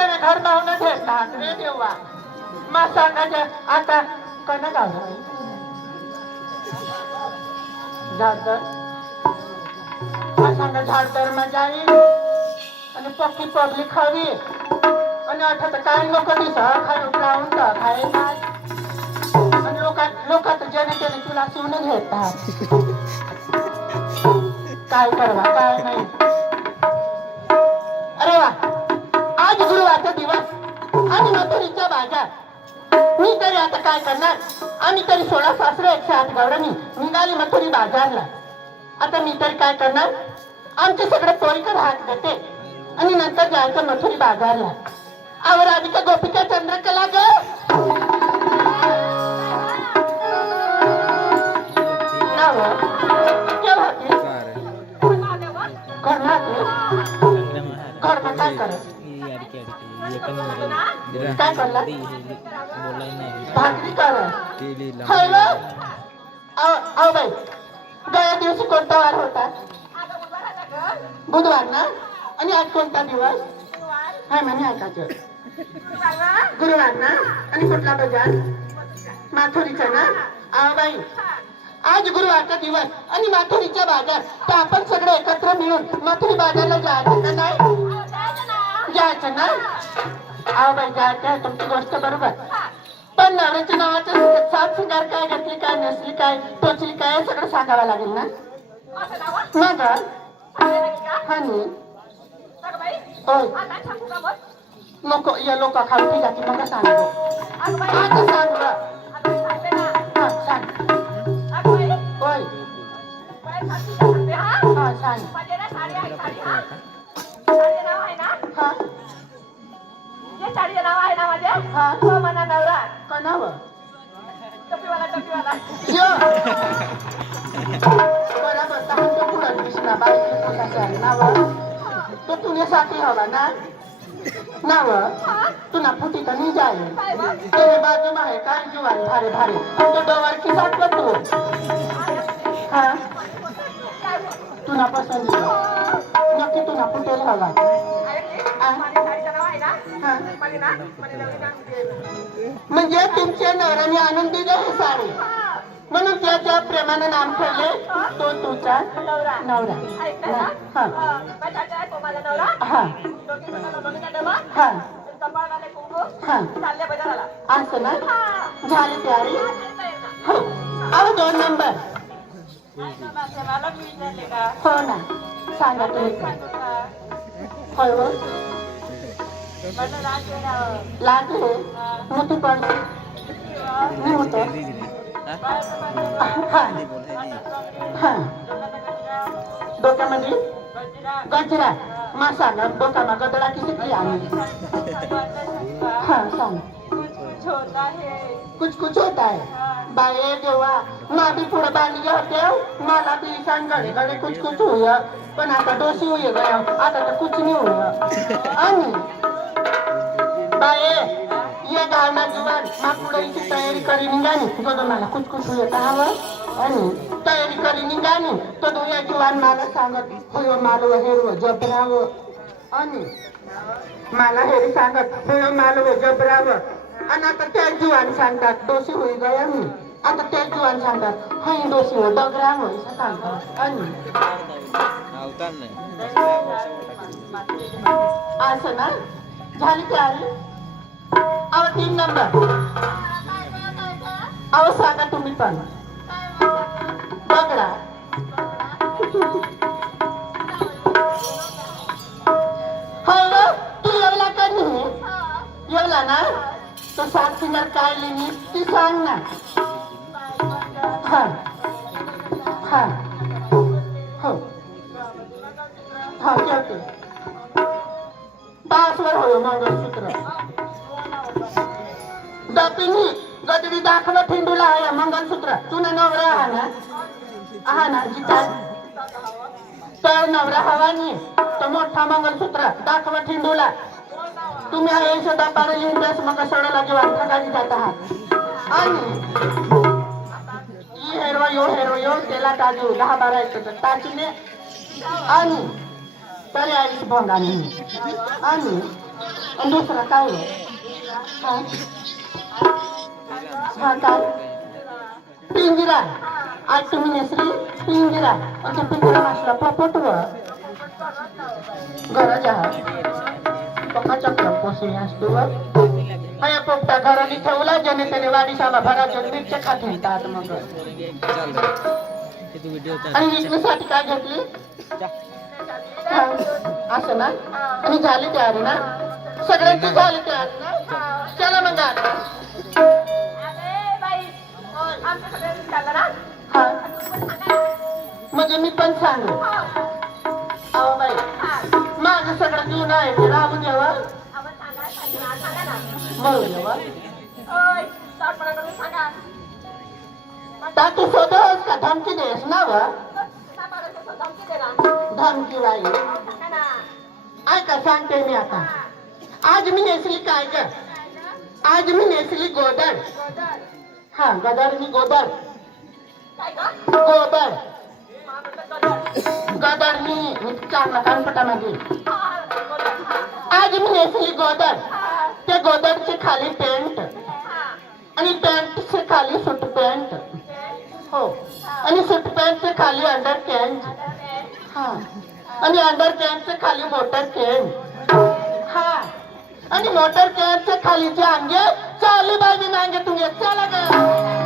त्याने घर पाहून ठेवतात रे देवा. मग सांगायचे आता कण गावलं झाडतर सांगा झाडतर मजा येईल आणि पक्की पब्लिक हवी आणि आता काय लोक दिसा खाय उठलावून का खाय आणि लोकात ज्याने त्याने तुला शिवून घेतात. काय करवा काय नाही. अरे वा आज गुरुवारचा दिवस आणि मथुरीचा बाजार. मी तरी आता काय करणार. आम्ही तरी 16 सासरे 108 गवळणी निघाली मथुरी बाजारला. आता मी तरी काय करणार. आमचे सगळे पोरीकडे हात देते आणि नंतर जायचं मथुरी बाजारला. आवर राधिका गोपिका चंद्रकला ग घरमा काय करत काय करला भाकरी करत बाई. गया दिवशी कोणता वार होता. बुधवार ना. आणि आज कोणता दिवस हाय म्हणे ऐकायचं. गुरुवार ना. आणि कुठला बाजार माथुरीचा ना. आव बाई आज गुरुवारचा दिवस आणि माथुरीचा बाजार. तर आपण सगळे एकत्र मिळून माथुरी बाजारला जायचं का नाही. जायचं ना. आव बाई जायचं तुमची गोष्ट बरोबर. पण नवऱ्याच्या नावाचं सात सिंगार काय घेतली काय नसली काय टोचली काय सगळं सांगावं लागेल ना. मग हानी होय नको या लोक खाऊन जाते मग सांगतो. आता सांग सांग होय हा सांग हा साडीचं नाव आहे ना माझ्या. हा हो म्हणा नवरा कणाव टोपीवाला टोपीवाला. बराबर तहान पुढं कृष्णा बाई नाव तो तुझ्यासाठी हवा ना. नाव तुला फुटी तर नाही जाईल. त्याने बाजू आहे काय जुवारी भारे भारे तो डोवर की साठवत तू हा तुला पसंत नक्की तुला फुटेल हवा. म्हणजे तुमच्या नवऱ्याने आणून दिले हे साडी म्हणून त्याच्या प्रेमाने नाम ठेवले तो तुझा नवरा. हा हा हा असं ना. झाली तयारी हो. अहो 2 नंबर हो ना. सांगा तुम्ही होय हो लागले मोठी पडते मी होतो. हा हा डोक्यामध्ये गजरा मसाला डोक्यामा गदळा की शिकली आम्ही. हा सांग कुछ कुछ होता है बाये देवा. मा भी पुढे बांधली होते मला बी सांग गडे गडे कुछ कुछ होय पण आता डोशी होय गया आता तर कुछ नाही होय. आणि बाये ये गावना जुवान मा पुढे इथे तयारी करी निघाली गडो मला कुछ कुछ होय हवं आणि तयारी करी निघाली तो या जुवान मला सांगत होय मालव हेरव जबराव आणि मला हेरी सांगत होय मालव जबराव. आणि आता त्या जुवान सांगतात डोशी होई गया मी. आता त्या जुवान सांगतात हई डोशी हो डगराव असं सांगतात. आणि असं ना. झाली तयारी. अहो 3 नंबर अहो सांगा तुम्ही पण बघा. हो तू येवला का नाही येवला ना. तो 7 सिंगर काय लिहिली ती सांग ना. हा हा हो हा ठेवते. 10 वर होय मंगळसूत्र दपिनी गदडी दाखवा ठेंडूला आहे मंगळसूत्र. तुला नवरा हा ना जिता तर नवरा हवा नाही तर मोठा मंगळसूत्र दाखवा ठेंडूला. तुम्ही हा यशोदा पाडली इंद्रस मग सोडायला किंवा ठगाली जात आहात. आणि हेरो यो त्याला ताजू 10-12 एकत्र टाचीने आणि तरी आईस भंगाने आणि आणि दुसरा काय हो? हा हा काय पिंजरा आज तुम्ही नेसली पिंजरा आणि ते पिंजरा नसला पोपटवर गरज आहे पक्का चक्र पोसली असतो माझ्या पोपटा घराने ठेवला ज्याने त्याने वाडी सामा भराच्या मिरच्या खात हिंडतात मग आणि विकण्यासाठी काय घेतली हा, असं ना आणि झाली तयारी ना सगळ्यांची झाली तयारी ना चला मग आता अरे बाई आमच्या सगळ्यांनी झालं ना हा म्हणजे मी पण सांगू अहो बाई माझं सगळं जीवन आहे ते राहू देवा आपण सांगा ना मरू देवा ओय सापडा करून सांगा टाकी शोधस का धमकी देस ना व सापडायचं धमकी दे ना धमकी बाई सांगा ना ऐका सांगते मी आता आज मी नेसली काय ग आज मी नेसली गोदर गोदर हा गदर मी गोदर काय का गोदर गदर गदर मी चांगला कानपटामध्ये गोदर आज मी नेसली गोदर त्या गोदरची खाली पॅन्ट आणि पॅन्टचे खाली सूट पॅन्ट हो आणि सूट पॅन्टचे खाली अंडर कॅन्ट हा आणि अंडर कॅन्टचे खाली मोटर कॅन हा आणि मोटर कॅनच्या खालीचे अंगे चालू बाजू नांगे तुंगे चला ग